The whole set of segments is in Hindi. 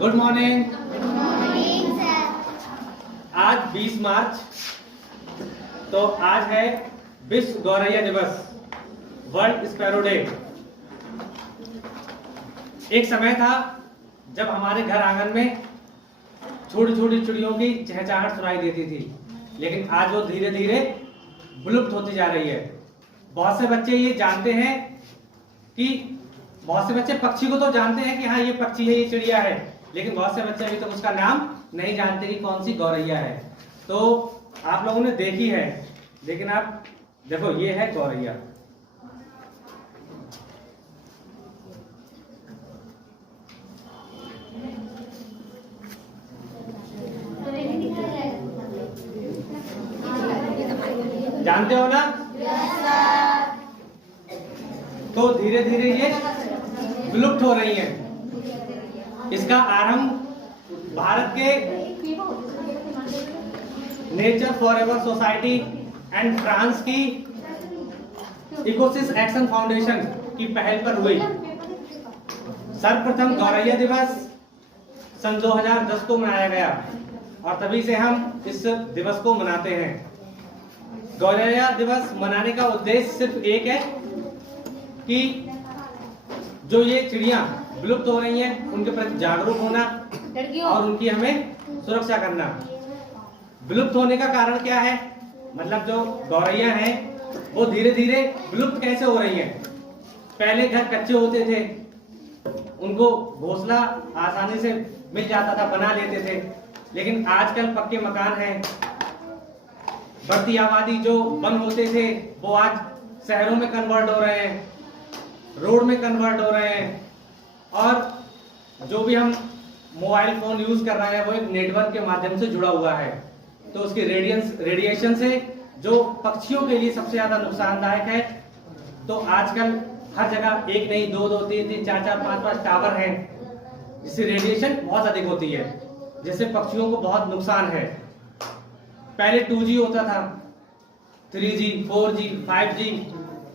Good morning. सर। आज 20 मार्च, तो आज है विश्व गौरैया दिवस, वर्ल्ड स्पैरो डे। एक समय था जब हमारे घर आंगन में छोटी छोटी चिड़ियों की चहचहाहट सुनाई देती थी, लेकिन आज वो धीरे धीरे विलुप्त होती जा रही है। बहुत से बच्चे ये जानते हैं कि बहुत से बच्चे पक्षी को तो जानते हैं कि हाँ ये पक्षी है, ये चिड़िया है, लेकिन बहुत से बच्चे अभी तक उसका नाम नहीं जानते कि कौन सी गौरैया है। तो आप लोगों ने देखी है, लेकिन आप देखो ये है गौरैया। जानते हो ना? तो धीरे धीरे ये विलुप्त हो रही है। इसका आरंभ भारत के nature forever society and France की इकोसिस एक्शन फाउंडेशन की पहल पर हुई। सर्वप्रथम गौरैया दिवस सन 2010 को मनाया गया और तभी से हम इस दिवस को मनाते हैं। गौरैया दिवस मनाने का उद्देश्य सिर्फ एक है कि जो ये चिड़िया विलुप्त हो रही हैं उनके प्रति जागरूक होना और उनकी हमें सुरक्षा करना। विलुप्त होने का कारण क्या है? मतलब जो गौरैया हैं वो धीरे धीरे विलुप्त कैसे हो रही हैं? पहले घर कच्चे होते थे, उनको घोंसला आसानी से मिल जाता था, बना लेते थे, लेकिन आजकल पक्के मकान हैं। बढ़ती आबादी जो वन होते थे वो आज शहरों में कन्वर्ट हो रहे हैं, रोड में कन्वर्ट हो रहे हैं, और जो भी हम मोबाइल फोन यूज कर रहे हैं वो एक नेटवर्क के माध्यम से जुड़ा हुआ है। तो उसके रेडिएशन से जो पक्षियों के लिए सबसे ज्यादा नुकसानदायक है। तो आजकल हर जगह एक नहीं, दो दो, तीन तीन, चार चार, पांच पांच टावर हैं, जिससे रेडिएशन बहुत अधिक होती है, जिससे पक्षियों को बहुत नुकसान है। पहले 2G होता था, 3G, 4G, 5G,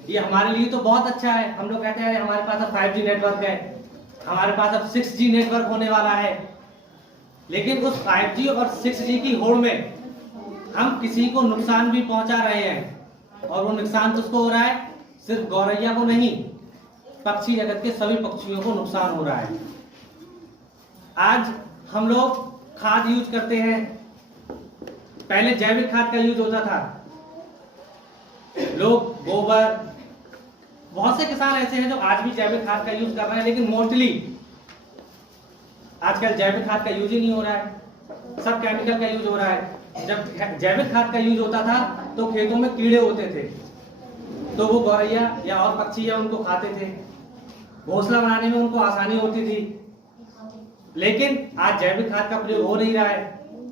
ये हमारे लिए तो बहुत अच्छा है। हम लोग कहते हैं हमारे पास अब 5G नेटवर्क है, हमारे पास अब 6G नेटवर्क होने वाला है। लेकिन उस 5G और 6G की होड़ में हम किसी को नुकसान भी पहुंचा रहे हैं, और वो नुकसान किसको हो रहा है? सिर्फ गौरैया को नहीं, पक्षी जगत के सभी पक्षियों को नुकसान हो रहा है। आज हम लोग खाद यूज करते हैं, पहले जैविक खाद का यूज होता था, लोग गोबर, बहुत से किसान ऐसे हैं जो आज भी जैविक खाद का यूज कर रहे हैं, लेकिन मोस्टली आजकल जैविक खाद का यूज ही नहीं हो रहा है, सब केमिकल का यूज हो रहा है। जब जैविक खाद का यूज होता था तो खेतों में कीड़े होते थे, तो वो गौरैया या और पक्षी या उनको खाते थे, घोंसला बनाने में उनको आसानी होती थी। लेकिन आज जैविक खाद का प्रयोग हो नहीं रहा है,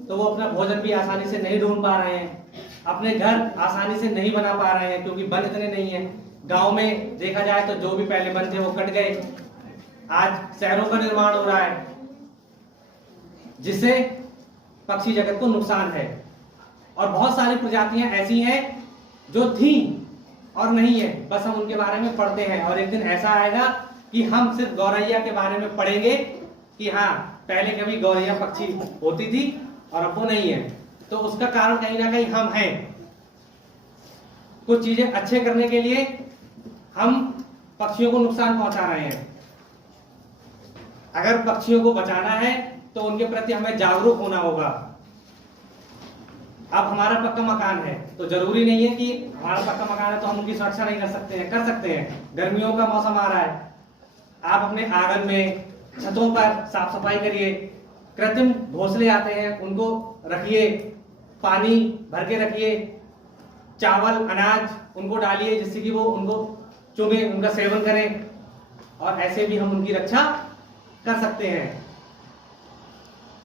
तो वो अपना भोजन भी आसानी से नहीं ढूंढ पा रहे हैं, अपने घर आसानी से नहीं बना पा रहे हैं, क्योंकि वन इतने नहीं है। गांव में देखा जाए तो जो भी पहले वन थे वो कट गए, आज शहरों का निर्माण हो रहा है, जिससे पक्षी जगत को नुकसान है। और बहुत सारी प्रजातियां ऐसी हैं जो थी और नहीं है, बस हम उनके बारे में पढ़ते हैं, और एक दिन ऐसा आएगा कि हम सिर्फ गौरैया के बारे में पढ़ेंगे कि हाँ पहले कभी गौरैया पक्षी होती थी और अब वो नहीं है। तो उसका कारण कहीं ना कहीं हम हैं। कुछ चीजें अच्छे करने के लिए हम पक्षियों को नुकसान पहुंचा रहे हैं। अगर पक्षियों को बचाना है तो उनके प्रति हमें जागरूक होना होगा। अब हमारा पक्का मकान है तो जरूरी नहीं है कि हमारा पक्का मकान है तो हम उनकी सुरक्षा नहीं कर सकते हैं, कर सकते हैं। गर्मियों का मौसम आ रहा है, आप अपने आंगन में, छतों पर साफ सफाई करिए। कृत्रिम घोंसले आते हैं, उनको रखिए, पानी भर के रखिए, चावल अनाज उनको डालिए, जिससे कि वो उनको चुगे, उनका सेवन करें, और ऐसे भी हम उनकी रक्षा कर सकते हैं।